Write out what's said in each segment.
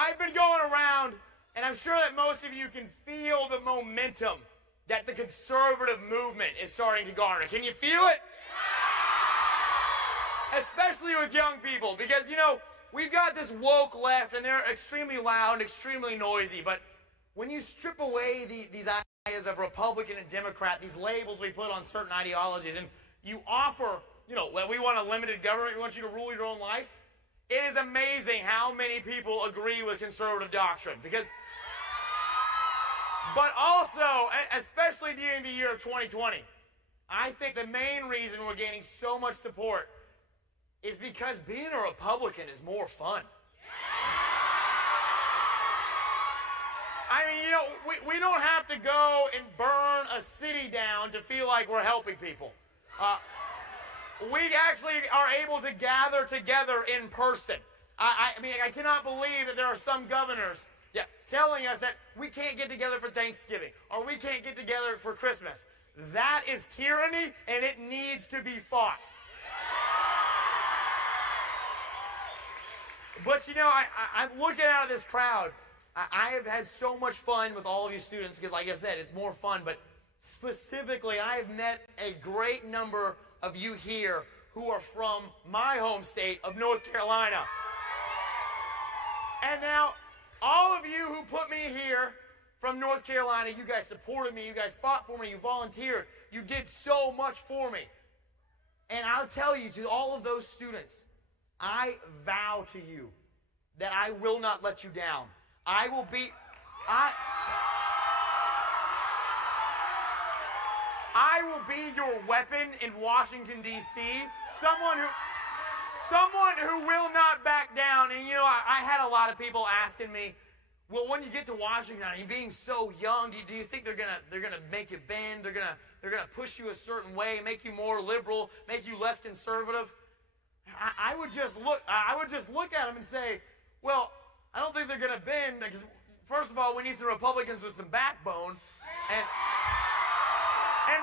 I've been going around, and I'm sure that most of you can feel the momentum that the conservative movement is starting to garner. Can you feel it? Especially with young people, because, we've got this woke left, and they're extremely loud and extremely noisy, but when you strip away these ideas of Republican and Democrat, these labels we put on certain ideologies, and you offer, we want a limited government, we want you to rule your own life, it is amazing how many people agree with conservative doctrine. But also, especially during the year of 2020, I think the main reason we're gaining so much support is because being a Republican is more fun. I mean, we don't have to go and burn a city down to feel like we're helping people. We actually are able to gather together in person. I mean, I cannot believe that there are some governors telling us that we can't get together for Thanksgiving or we can't get together for Christmas. That is tyranny, and it needs to be fought. But, I'm looking out of this crowd. I have had so much fun with all of you students because, like I said, it's more fun. But specifically, I have met a great number of you here who are from my home state of North Carolina. And now, all of you who put me here from North Carolina, you guys supported me, you guys fought for me, you volunteered, you did so much for me. And I'll tell you, to all of those students, I vow to you that I will not let you down. I will be your weapon in Washington, D.C. Someone who will not back down. And, I had a lot of people asking me, well, when you get to Washington, you being so young, do you think they're gonna make you bend? They're gonna push you a certain way, make you more liberal, make you less conservative? I would just look at them and say, well, I don't think they're gonna bend, because first of all, we need some Republicans with some backbone, and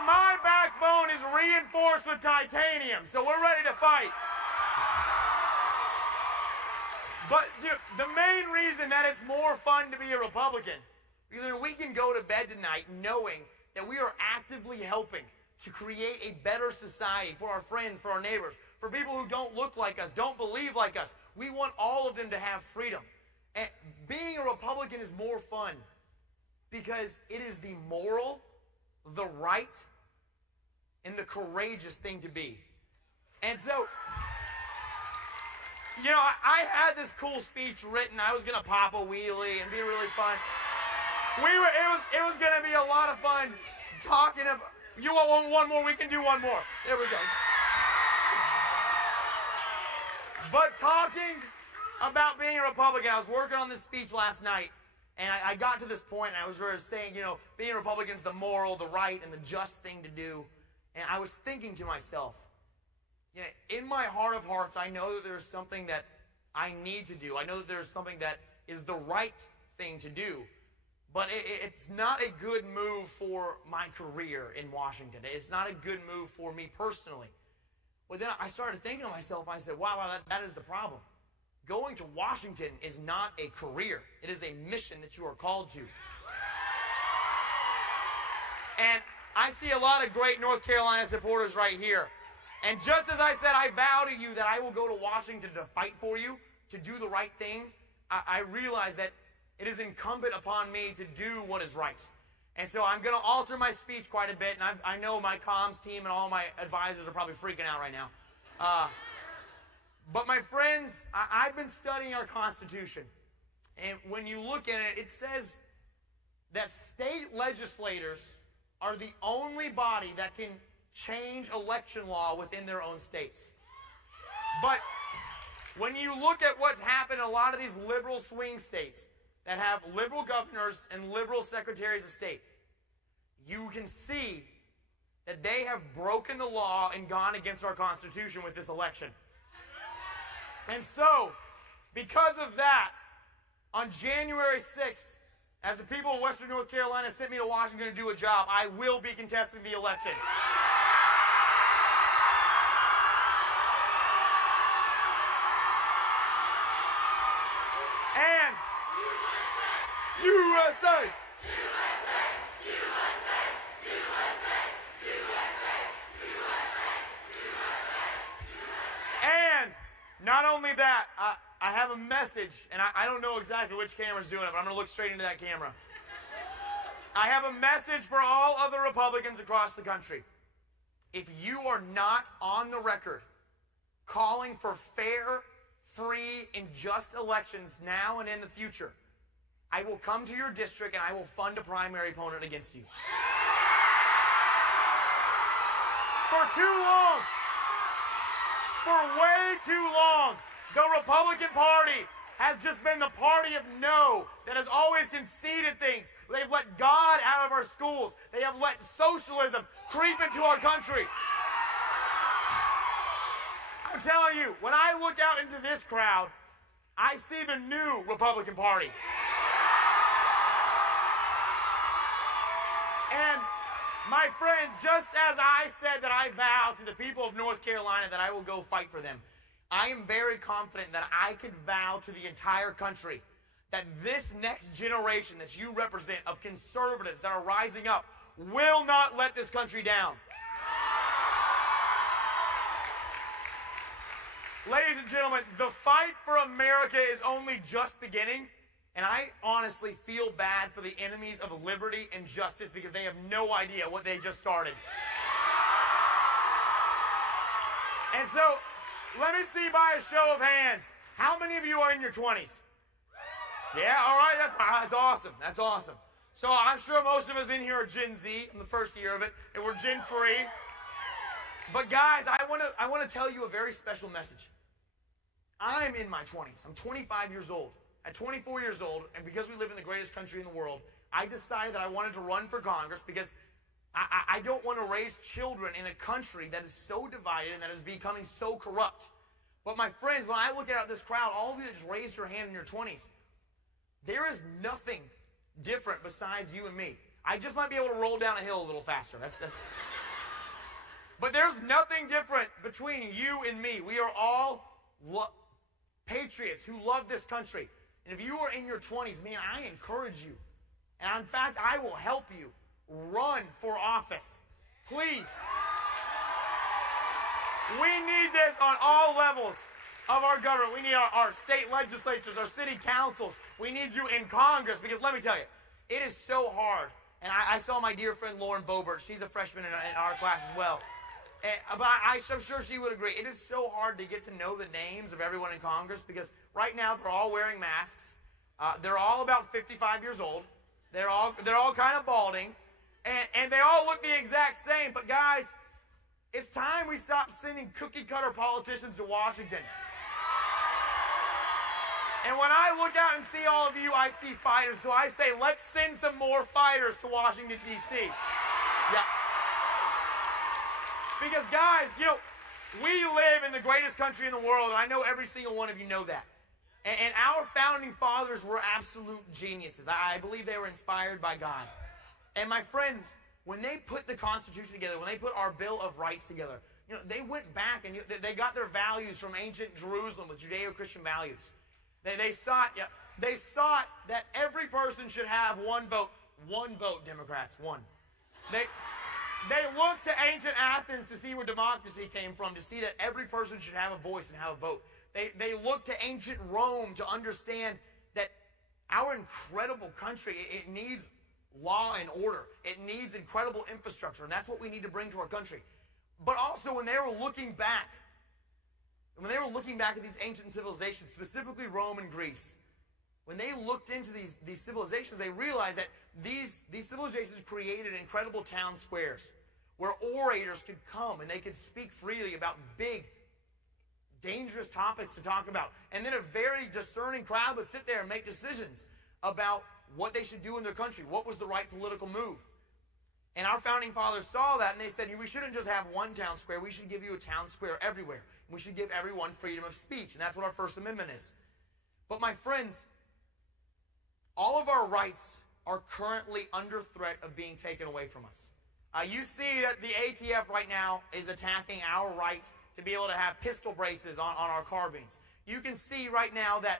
my backbone is reinforced with titanium, so we're ready to fight. But the main reason that it's more fun to be a Republican, because we can go to bed tonight knowing that we are actively helping to create a better society for our friends, for our neighbors, for people who don't look like us, don't believe like us. We want all of them to have freedom. And being a Republican is more fun because it is the moral, the right, and the courageous thing to be. And so, I had this cool speech written. I was going to pop a wheelie and be really fun. It was going to be a lot of fun talking about. You want one more? We can do one more. There we go. But talking about being a Republican, I was working on this speech last night, and I got to this point, and I was saying, being a Republican is the moral, the right, and the just thing to do. And I was thinking to myself, in my heart of hearts, I know that there's something that I need to do. I know that there's something that is the right thing to do. But it's not a good move for my career in Washington. It's not a good move for me personally. Well, then I started thinking to myself, I said, wow, that is the problem. Going to Washington is not a career. It is a mission that you are called to. And I see a lot of great North Carolina supporters right here. And just as I said, I vow to you that I will go to Washington to fight for you, to do the right thing, I realize that it is incumbent upon me to do what is right. And so I'm going to alter my speech quite a bit, and I know my comms team and all my advisors are probably freaking out right now. But my friends, I've been studying our Constitution, and when you look at it, it says that state legislators are the only body that can change election law within their own states. But when you look at what's happened in a lot of these liberal swing states that have liberal governors and liberal secretaries of state, you can see that they have broken the law and gone against our Constitution with this election. And so, because of that, on January 6th, as the people of Western North Carolina sent me to Washington to do a job, I will be contesting the election. And USA! And not only that, I have a message, and I don't know exactly which camera's doing it, but I'm going to look straight into that camera. I have a message for all other Republicans across the country. If you are not on the record calling for fair, free, and just elections now and in the future, I will come to your district and I will fund a primary opponent against you. For too long, for way too long, the Republican Party has just been the party of no that has always conceded things. They've let God out of our schools. They have let socialism creep into our country. I'm telling you, when I look out into this crowd, I see the new Republican Party. And my friends, just as I said that I vow to the people of North Carolina that I will go fight for them, I am very confident that I can vow to the entire country that this next generation that you represent of conservatives that are rising up will not let this country down. Ladies and gentlemen, the fight for America is only just beginning, and I honestly feel bad for the enemies of liberty and justice because they have no idea what they just started. And so, let me see by a show of hands, how many of you are in your 20s? Yeah, all right, that's awesome. That's awesome. So I'm sure most of us in here are Gen Z. I'm the first year of it, and we're Gen free. But guys, I want to tell you a very special message. I'm in my 20s. I'm 25 years old. At 24 years old, and because we live in the greatest country in the world, I decided that I wanted to run for Congress because I don't want to raise children in a country that is so divided and that is becoming so corrupt. But my friends, when I look out at this crowd, all of you that just raised your hand in your 20s, there is nothing different besides you and me. I just might be able to roll down a hill a little faster. But there's nothing different between you and me. We are all patriots who love this country. And if you are in your 20s, man, I encourage you. And in fact, I will help you run for office. Please. We need this on all levels of our government. We need our state legislatures, our city councils. We need you in Congress because let me tell you, it is so hard. And I saw my dear friend Lauren Boebert. She's a freshman in our class as well. But I'm sure she would agree. It is so hard to get to know the names of everyone in Congress because right now they're all wearing masks. They're all about 55 years old. They're all kind of balding. And they all look the exact same. But guys, it's time we stop sending cookie-cutter politicians to Washington. And when I look out and see all of you, I see fighters. So I say, let's send some more fighters to Washington, D.C. Yeah. Because, guys, you know, we live in the greatest country in the world, and I know every single one of you know that. And our founding fathers were absolute geniuses. I believe they were inspired by God. And my friends, when they put the Constitution together, when they put our Bill of Rights together, you know, they went back and they got their values from ancient Jerusalem with Judeo-Christian values. They sought that every person should have one vote. One vote, Democrats, one. They looked to ancient Athens to see where democracy came from, to see that every person should have a voice and have a vote. They looked to ancient Rome to understand that our incredible country, it needs law and order. It needs incredible infrastructure, and that's what we need to bring to our country. But also, when they were looking back at these ancient civilizations, specifically Rome and Greece, when they looked into these civilizations, they realized that these civilizations created incredible town squares where orators could come and they could speak freely about big, dangerous topics to talk about. And then a very discerning crowd would sit there and make decisions about what they should do in their country, what was the right political move. And our founding fathers saw that, and they said, we shouldn't just have one town square, we should give you a town square everywhere. We should give everyone freedom of speech, and that's what our First Amendment is. But my friends, all of our rights are currently under threat of being taken away from us. You see that the ATF right now is attacking our right to be able to have pistol braces on our carbines. You can see right now that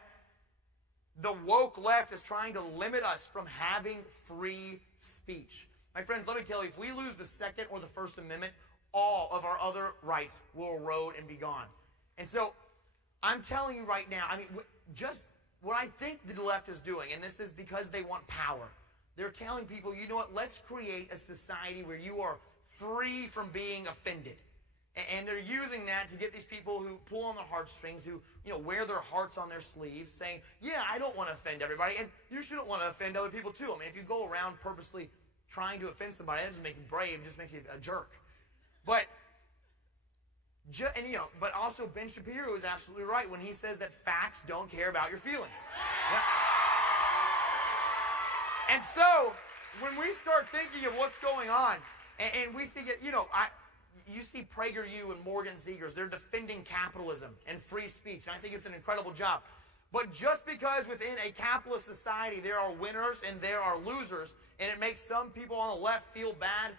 the woke left is trying to limit us from having free speech. My friends, let me tell you, if we lose the Second or the First Amendment, all of our other rights will erode and be gone. And so, I'm telling you right now, just what I think the left is doing, and this is because they want power. They're telling people, you know what, let's create a society where you are free from being offended. And they're using that to get these people who pull on their heartstrings, who wear their hearts on their sleeves, saying, yeah, I don't want to offend everybody, and you shouldn't want to offend other people too. If you go around purposely trying to offend somebody, that doesn't make you brave, it just makes you a jerk. But also Ben Shapiro is absolutely right when he says that facts don't care about your feelings. Yeah. And so, when we start thinking of what's going on, and we see it, you see PragerU and Morgan Zegers, they're defending capitalism and free speech, and I think it's an incredible job. But just because within a capitalist society there are winners and there are losers, and it makes some people on the left feel bad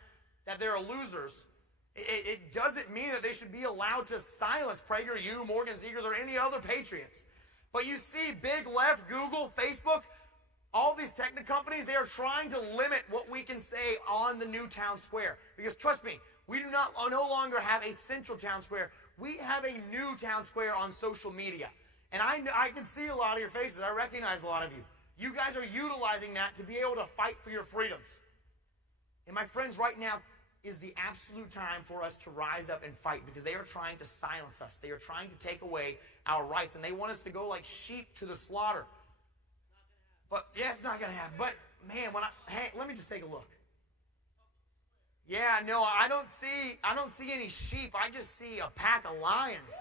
that there are losers, it doesn't mean that they should be allowed to silence PragerU, Morgan Zegers, or any other patriots. But you see big left, Google, Facebook, all these tech companies, they are trying to limit what we can say on the new town square. Because trust me, we do no longer have a central town square. We have a new town square on social media. And I can see a lot of your faces. I recognize a lot of you. You guys are utilizing that to be able to fight for your freedoms. And my friends, right now is the absolute time for us to rise up and fight, because they are trying to silence us. They are trying to take away our rights, and they want us to go like sheep to the slaughter. But yeah, it's not going to happen. But man, hey, let me just take a look. Yeah, no, I don't see any sheep. I just see a pack of lions.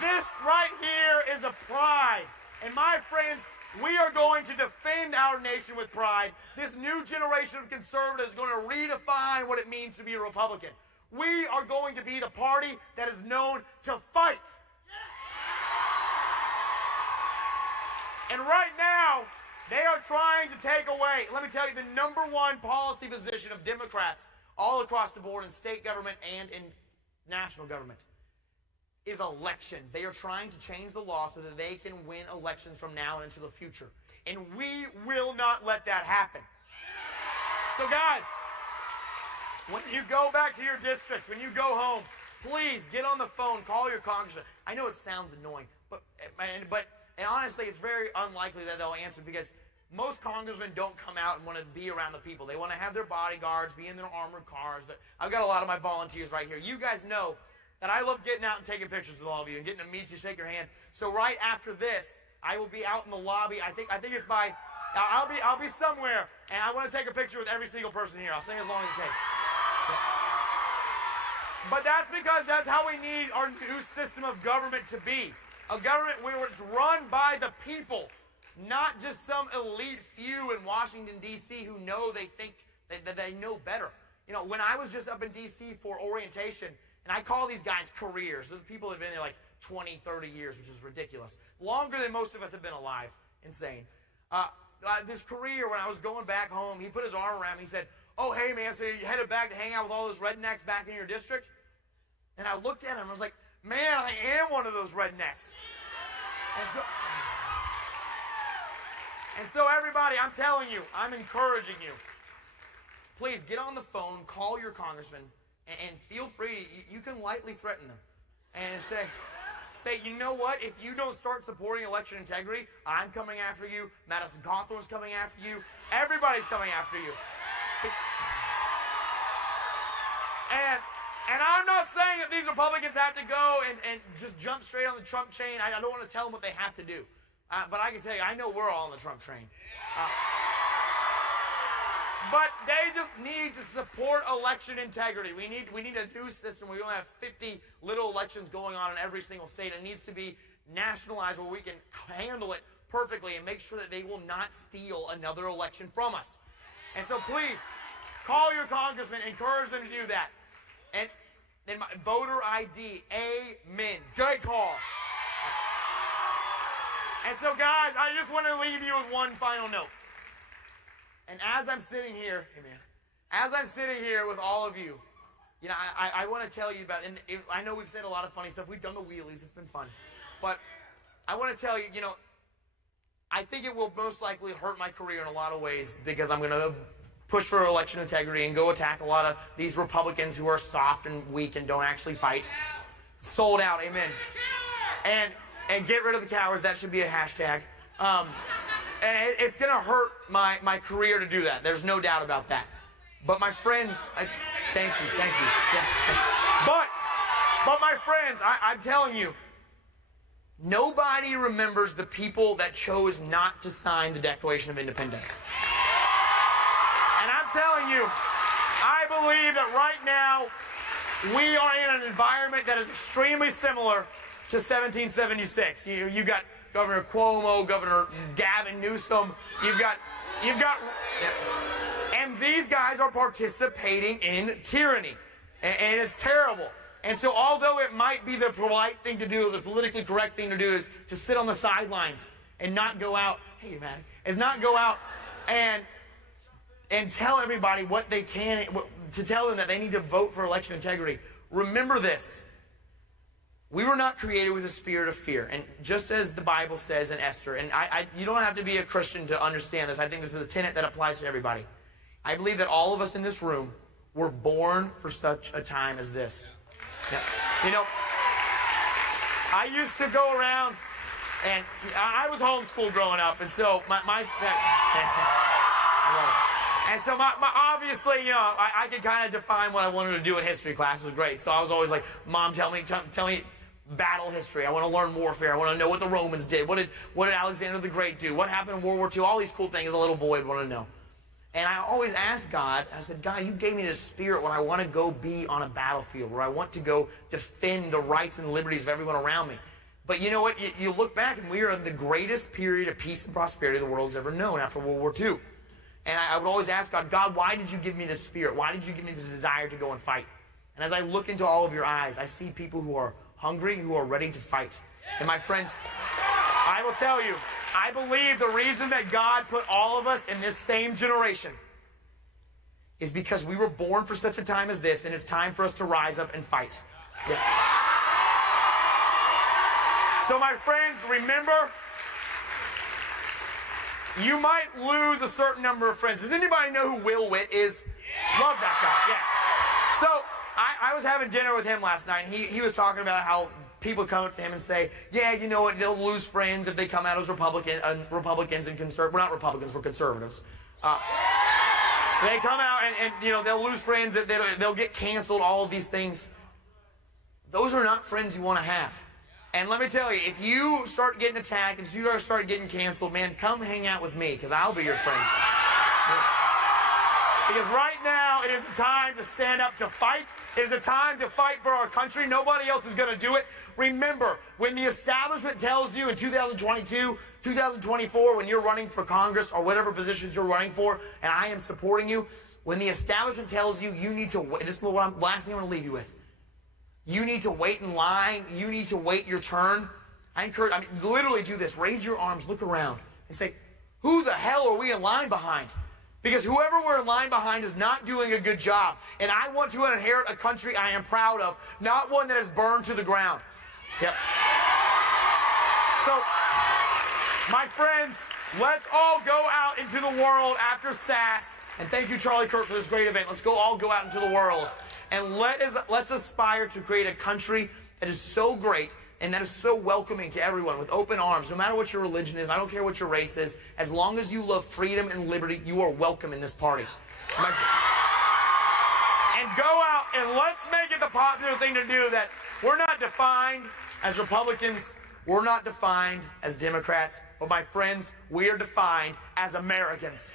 This right here is a pride. And my friends, we are going to defend our nation with pride. This new generation of conservatives is going to redefine what it means to be a Republican. We are going to be the party that is known to fight. And right now, they are trying to take away, let me tell you, the number one policy position of Democrats all across the board in state government and in national government is elections. They are trying to change the law so that they can win elections from now and into the future. And we will not let that happen. So guys, when you go back to your districts, when you go home, please get on the phone, call your congressman. I know it sounds annoying, but honestly, it's very unlikely that they'll answer, because most congressmen don't come out and want to be around the people. They want to have their bodyguards, be in their armored cars. But I've got a lot of my volunteers right here. You guys know that I love getting out and taking pictures with all of you and getting to meet you, shake your hand. So right after this, I will be out in the lobby. I think it's by, I'll be somewhere, and I want to take a picture with every single person here. I'll stay as long as it takes. But that's because that's how we need our new system of government to be. A government where it's run by the people, not just some elite few in Washington, D.C. who they think that they know better. When I was just up in D.C. for orientation, and I call these guys careers. So the people have been there like 20, 30 years, which is ridiculous. Longer than most of us have been alive. Insane. This career, when I was going back home, he put his arm around me. He said, oh, hey, man, so you headed back to hang out with all those rednecks back in your district? And I looked at him. I was like, man, I am one of those rednecks. And so everybody, I'm telling you, I'm encouraging you. please get on the phone, call your congressman, and feel free. You can lightly threaten them and say, you know what? If you don't start supporting election integrity, I'm coming after you. Madison Cawthorn's coming after you. Everybody's coming after you. And I'm not saying that these Republicans have to go and just jump straight on the Trump train. I don't want to tell them what they have to do. But I can tell you, I know we're all on the Trump train. But they just need to support election integrity. We need a new system where we don't have 50 little elections going on in every single state. It needs to be nationalized where we can handle it perfectly and make sure that they will not steal another election from us. And so please, call your congressman, encourage them to do that. And then my voter ID, amen. Great call. And so guys, I just want to leave you with one final note. And as I'm sitting here, as I'm sitting here with all of you, you know, I want to tell you about, and I know we've said a lot of funny stuff. We've done the wheelies. It's been fun. But I want to tell you, you know, I think it will most likely hurt my career in a lot of ways because I'm going to push for election integrity and go attack a lot of these Republicans who are soft and weak and don't actually fight. Sold out, amen. And get rid of the cowards. That should be a hashtag. And it's going to hurt my career to do that. There's no doubt about that. But my friends, thank you. Yeah, thanks. But my friends, I'm telling you, nobody remembers the people that chose not to sign the Declaration of Independence. And I'm telling you, I believe that right now we are in an environment that is extremely similar to 1776. You got Governor Cuomo, Governor Gavin Newsom. You've got, and these guys are participating in tyranny, and it's terrible. And so, although it might be the polite thing to do, the politically correct thing to do is to sit on the sidelines and not go out. Hey, man, is not go out and tell everybody what they can, to tell them that they need to vote for election integrity. Remember this. We were not created with a spirit of fear. And just as the Bible says in Esther, and you don't have to be a Christian to understand this. I think this is a tenet that applies to everybody. I believe that all of us in this room were born for such a time as this. Yeah. You know, I used to go around, and I was homeschooled growing up, and so and so obviously, you know, I could kind of define what I wanted to do in history class. It was great. So I was always like, Mom, tell me battle history. I want to learn warfare. I want to know what the Romans did. What did Alexander the Great do? What happened in World War II? All these cool things a little boy would want to know. And I always asked God, I said, God, you gave me this spirit when I want to go be on a battlefield, where I want to go defend the rights and liberties of everyone around me. But you know what? You look back, and we are in the greatest period of peace and prosperity the world has ever known after World War II. And I would always ask God, why did you give me this spirit? Why did you give me this desire to go and fight? And as I look into all of your eyes, I see people who are hungry, who are ready to fight. And my friends, I will tell you, I believe the reason that God put all of us in this same generation is because we were born for such a time as this, and it's time for us to rise up and fight. Yeah. So my friends, remember, you might lose a certain number of friends. Does anybody know who Will Witt is? Yeah. Love that guy. Yeah. So I was having dinner with him last night, and he was talking about how people come up to him and say, yeah, you know what, they'll lose friends if they come out as Republicans and conservatives. We're not Republicans, we're conservatives. They come out and you know, they'll lose friends, they'll get canceled, all of these things. Those are not friends you want to have. And let me tell you, if you start getting attacked, if you start getting canceled, man, come hang out with me, because I'll be your friend. Because right now, it is a time to stand up to fight. It is a time to fight for our country. Nobody else is going to do it. Remember, when the establishment tells you in 2022, 2024, when you're running for Congress or whatever positions you're running for, and I am supporting you, when the establishment tells you you need to wait, this is the last thing I want to leave you with. You need to wait in line. You need to wait your turn. Literally do this. Raise your arms, look around, and say, who the hell are we in line behind? Because whoever we're in line behind is not doing a good job. And I want to inherit a country I am proud of, not one that is burned to the ground. Yep. So, My friends, let's all go out into the world after SAS. And thank you, Charlie Kirk, for this great event. Let's all go out into the world. And let's aspire to create a country that is so great and that is so welcoming to everyone with open arms. No matter what your religion is, I don't care what your race is, as long as you love freedom and liberty, you are welcome in this party. And go out and let's make it the popular thing to do, that we're not defined as Republicans, we're not defined as Democrats, but my friends, we are defined as Americans.